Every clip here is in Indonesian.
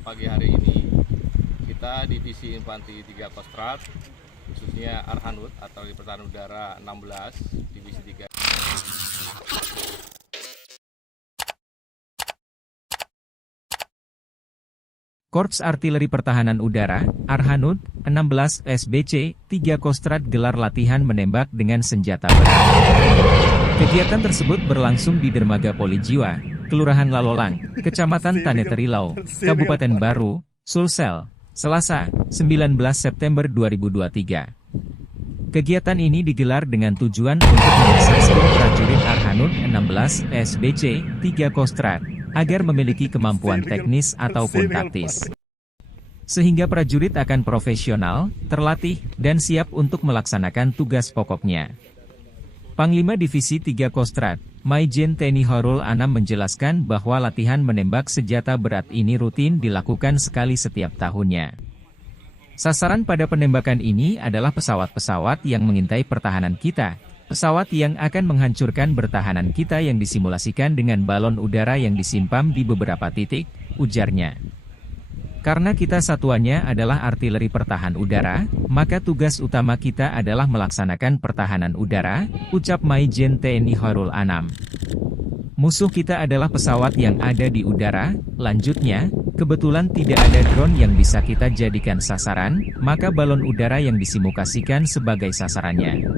pagi hari ini kita Divisi Infanteri 3 Kostrad, khususnya Arhanud atau di Pertahanan Udara 16 Divisi 3. Korps Artileri Pertahanan Udara, Arhanud, 16 SBC, 3 Kostrad gelar latihan menembak dengan senjata berat. Kegiatan tersebut berlangsung di Dermaga Polijiwa, Kelurahan Lalolang, Kecamatan Taneterilau, Kabupaten Baru, Sulsel, Selasa, 19 September 2023. Kegiatan ini digelar dengan tujuan untuk mengasah skill prajurit Arhanud 16 SBC 3 Kostrad agar memiliki kemampuan teknis ataupun taktis, sehingga prajurit akan profesional, terlatih, dan siap untuk melaksanakan tugas pokoknya. Panglima Divisi 3 Kostrad, Maijen TNI Horul Anam menjelaskan bahwa latihan menembak senjata berat ini rutin dilakukan sekali setiap tahunnya. Sasaran pada penembakan ini adalah pesawat-pesawat yang mengintai pertahanan kita, pesawat yang akan menghancurkan pertahanan kita yang disimulasikan dengan balon udara yang disimpam di beberapa titik, ujarnya. Karena kita satuannya adalah artileri pertahanan udara, maka tugas utama kita adalah melaksanakan pertahanan udara, ucap Maijen TNI Horul Anam. Musuh kita adalah pesawat yang ada di udara, lanjutnya, kebetulan tidak ada drone yang bisa kita jadikan sasaran, maka balon udara yang disimulasikan sebagai sasarannya.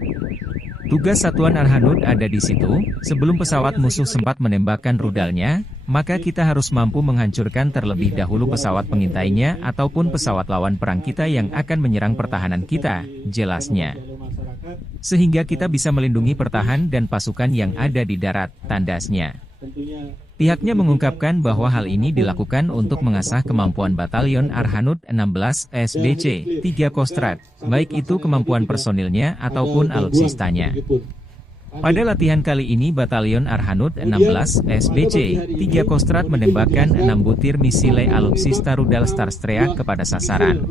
Tugas satuan Arhanud ada di situ, sebelum pesawat musuh sempat menembakkan rudalnya, maka kita harus mampu menghancurkan terlebih dahulu pesawat pengintainya ataupun pesawat lawan perang kita yang akan menyerang pertahanan kita, jelasnya. Sehingga kita bisa melindungi pertahanan dan pasukan yang ada di darat, tandasnya. Pihaknya mengungkapkan bahwa hal ini dilakukan untuk mengasah kemampuan Batalion Arhanud 16 SBC 3 Kostrad, baik itu kemampuan personilnya ataupun alutsistanya. Pada latihan kali ini Batalion Arhanud 16 SBC 3 Kostrad menembakkan 6 butir misile alutsista rudal Starstreak kepada sasaran.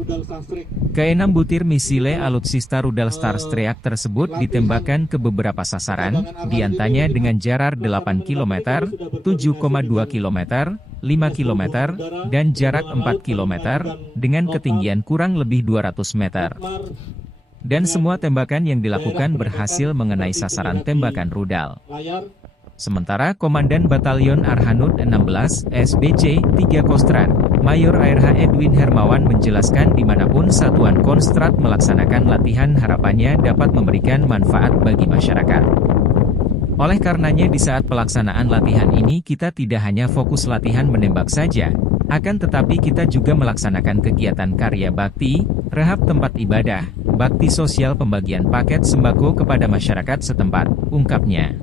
Ke-6 butir misile alutsista rudal Starstreak tersebut ditembakkan ke beberapa sasaran, diantaranya dengan jarak 8 km, 7,2 km, 5 km, dan jarak 4 km, dengan ketinggian kurang lebih 200 meter. Dan semua tembakan yang dilakukan berhasil mengenai sasaran tembakan rudal. Sementara Komandan Batalion Arhanud 16 SBC 3 Kostrad, Mayor ARH Edwin Hermawan menjelaskan dimanapun satuan Kostrad melaksanakan latihan harapannya dapat memberikan manfaat bagi masyarakat. Oleh karenanya di saat pelaksanaan latihan ini kita tidak hanya fokus latihan menembak saja, akan tetapi kita juga melaksanakan kegiatan karya bakti, rehab tempat ibadah, bakti sosial pembagian paket sembako kepada masyarakat setempat, ungkapnya.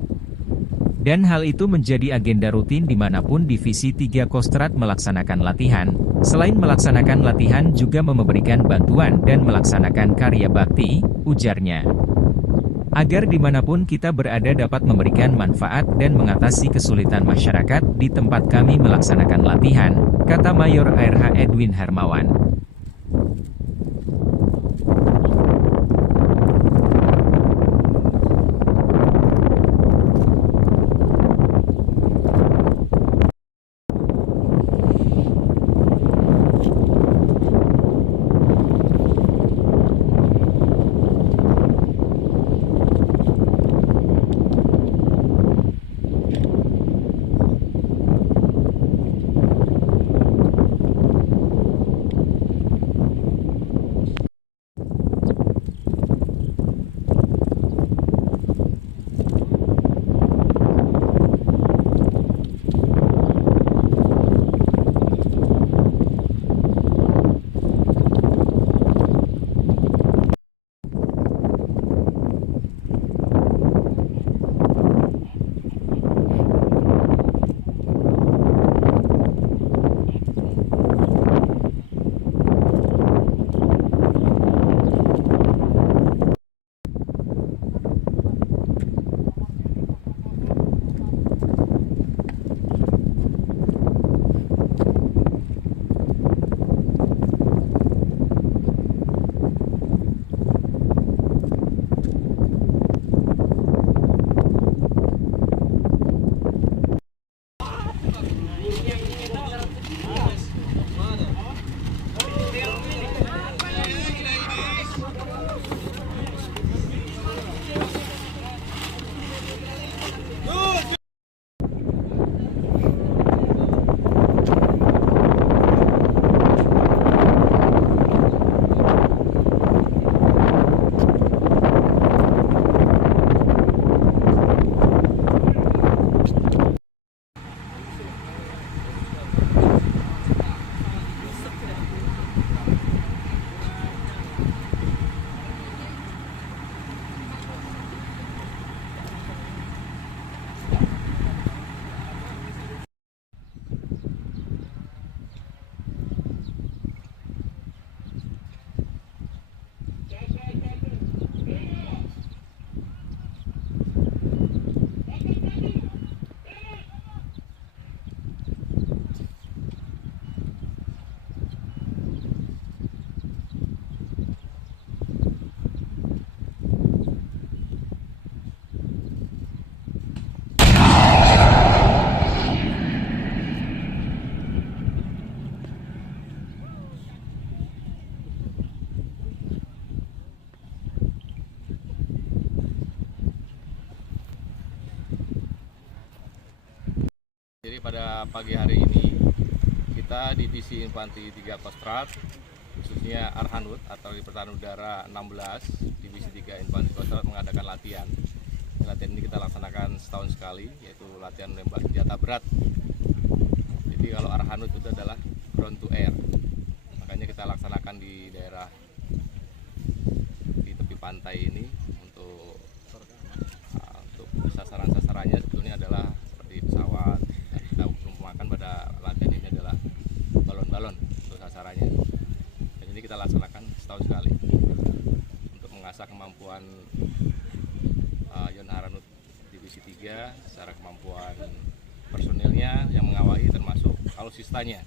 Dan hal itu menjadi agenda rutin dimanapun Divisi 3 Kostrad melaksanakan latihan, selain melaksanakan latihan juga memberikan bantuan dan melaksanakan karya bakti, ujarnya. Agar dimanapun kita berada dapat memberikan manfaat dan mengatasi kesulitan masyarakat di tempat kami melaksanakan latihan, kata Mayor ARH Edwin Hermawan. pada pagi hari ini kita Divisi Infanteri 3 Kostrad, khususnya Arhanud atau Pertahanan Udara 16, Divisi 3 Infanteri Kostrad mengadakan latihan. Latihan ini kita laksanakan setahun sekali, yaitu latihan menembak senjata berat. Jadi kalau Arhanud itu adalah ground to air, makanya kita laksanakan di daerah di tepi pantai ini untuk sasaran-sasarannya sebetulnya adalah seperti pesawat. Kita umpamakan pada latihan ini adalah balon-balon untuk sasarannya. Dan ini kita laksanakan setahun sekali untuk mengasah kemampuan Yon Arhanud Divisi 3 secara kemampuan personilnya yang mengawali termasuk alutsistanya.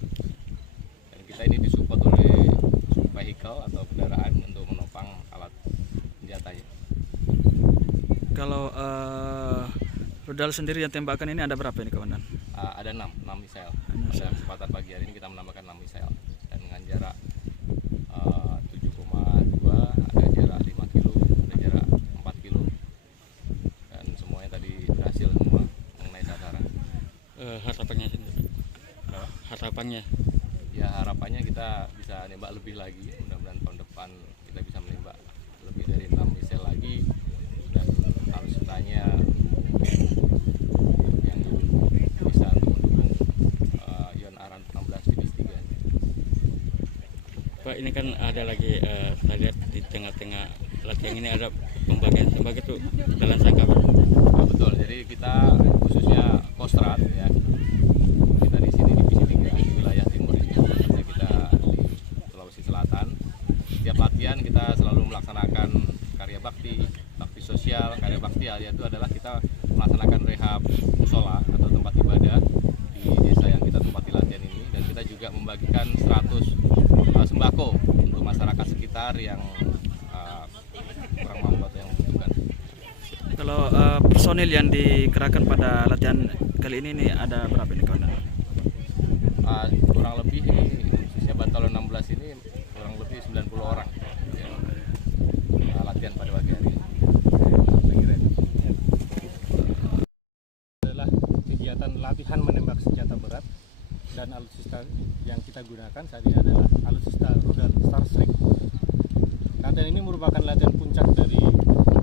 Dan kita ini disupport oleh vehicle atau kendaraan untuk menopang alat senjatanya. Kalau rudal sendiri yang tembakan ini ada berapa ini, Komandan? Ada 6 misil. Pada kesempatan pagi hari ini kita menambahkan 6 misil dan dengan jarak 7,2, ada jarak 5 kilo, ada jarak 4 kilo, dan semuanya tadi berhasil semua mengenai sasaran. Harapannya sendiri? Harapannya? Ya harapannya kita bisa nembak lebih lagi. Mudah-mudahan tahun depan kita bisa menembak lebih dari 6 misil lagi, dan alutsistanya yang bisa untuk mendukung Yon Arhanud 16 Divisi 3. Pak, ini kan ada lagi, saya lihat di tengah-tengah latihan ini ada pembagian sembako itu dalam sangka, Pak. Betul, jadi kita khususnya Kostrad ya, kita di sini Divisi 3 di wilayah timur ini, artinya kita di Sulawesi Selatan. Setiap latihan kita selalu melaksanakan karya bakti sosial. Karya bakti yaitu adalah kita melaksanakan rehab musola atau tempat ibadah di desa yang kita tempati latihan ini, dan kita juga membagikan 100 sembako untuk masyarakat sekitar yang kurang mampu atau yang membutuhkan. Kalau personil yang dikerahkan pada latihan kali ini ada berapa ini, Komandan? Kurang lebih ini khususnya Batalion 16 ini kurang lebih 90 orang yang latihan pada pagi hari ini. Adalah kegiatan latihan menembak senjata berat, dan alutsista yang kita gunakan saat ini adalah alutsista rudal Starstreak. Latihan ini merupakan latihan puncak dari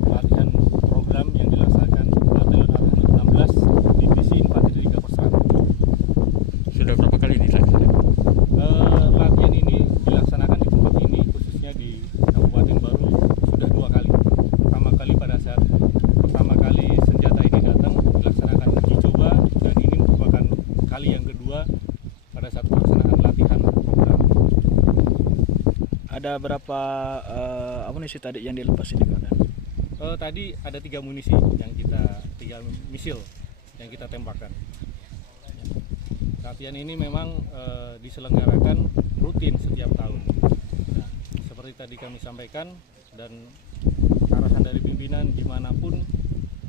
latihan program yang dilaksanakan Batalion Arhanud 16 Divisi Infanteri 3 Kostrad. Sudah berapa kali dilaksanakan? Latihan ini dilaksanakan di tempat ini, khususnya di Kabupaten Baru, sudah 2 kali. Pertama kali pada saat pertama kali senjata ini datang dilaksanakan uji coba, dan ini merupakan kali yang kedua pada saat pelaksanaan latihan program. Ada berapa amunisi tadi yang dilepas ini, Komandan? Tadi ada 3 munisi yang tiga misil yang kita tembakkan. Latihan ini memang diselenggarakan rutin setiap tahun. Nah, seperti tadi kami sampaikan dan arahan dari pimpinan, dimanapun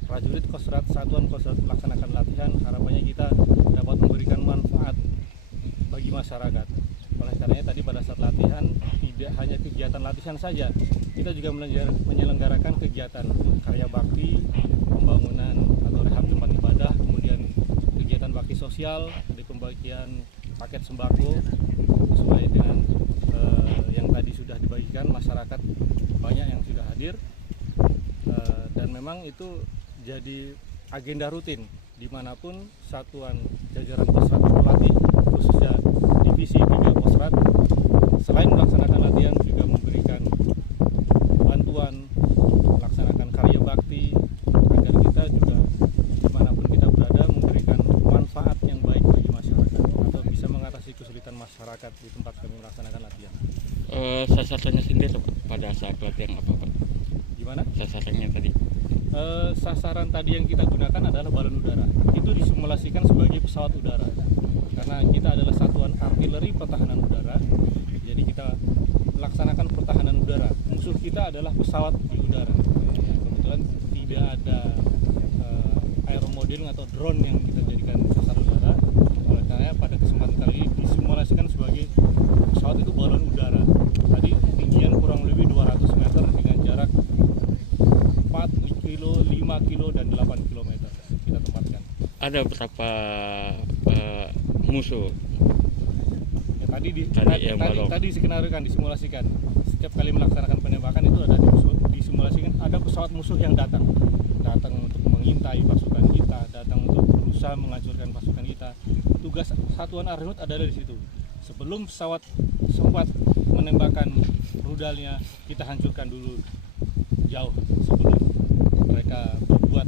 prajurit Kostrad, satuan Kostrad melaksanakan latihan, harapannya kita dapat memberikan manfaat bagi masyarakat. Oleh karenanya tadi pada saat latihan tidak hanya kegiatan latihan saja, kita juga menyelenggarakan kegiatan karya bakti, pembangunan atau rehab tempat ibadah, kemudian kegiatan bakti sosial, dari pembagian paket sembako sesuai dengan yang tadi sudah dibagikan. Masyarakat banyak yang sudah hadir, dan memang itu jadi agenda rutin dimanapun satuan jajaran Kostrad berlatih, khususnya Divisi 3 Kostrad. Selain melaksanakan latihan juga memberikan bantuan, melaksanakan karya bakti, agar kita juga dimanapun kita berada memberikan manfaat yang baik bagi masyarakat atau bisa mengatasi kesulitan masyarakat di tempat kami melaksanakan latihan. Sasarannya sendiri pada saat latihan apa, Pak? Gimana? Sasarannya tadi? Sasaran tadi yang kita gunakan adalah balon udara. Itu disimulasikan sebagai pesawat udara, karena kita adalah satuan artileri pertahanan udara. Jadi kita melaksanakan pertahanan udara. Musuh kita adalah pesawat di udara. Kebetulan tidak ada aeromodeling atau drone yang kita jadikan sasaran udara. Oleh karena pada kesempatan kali ini disimulasikan sebagai pesawat itu balon udara. Tadi tinggian kurang lebih 200 meter dengan jarak 4 kilo, 5 kilo, dan 8 km kita tempatkan. Ada berapa musuh. Ya, Tadi tadi skenario disimulasikan setiap kali melaksanakan penembakan itu ada disimulasikan ada pesawat musuh yang datang untuk mengintai pasukan kita, datang untuk berusaha menghancurkan pasukan kita. Tugas satuan Arhanud adalah di situ. Sebelum pesawat sempat menembakkan rudalnya, kita hancurkan dulu jauh sebelum mereka berbuat,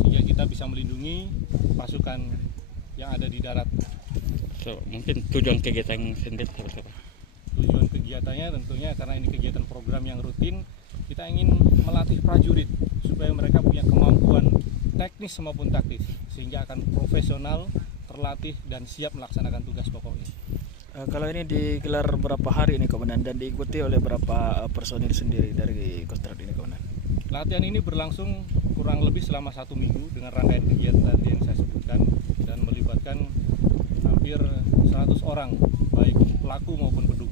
sehingga kita bisa melindungi pasukan yang ada di darat. So, mungkin tujuan kegiatan sendiri seperti apa? Tujuan kegiatannya tentunya karena ini kegiatan program yang rutin, kita ingin melatih prajurit supaya mereka punya kemampuan teknis maupun taktis, sehingga akan profesional, terlatih dan siap melaksanakan tugas pokoknya. Kalau ini digelar berapa hari ini Komandan, dan diikuti oleh berapa personil sendiri dari Kostrad ini Komandan? Latihan ini berlangsung kurang lebih selama 1 minggu dengan rangkaian kegiatan tadi yang saya sebutkan, dan melibatkan hampir 100 orang baik pelaku maupun pendukung.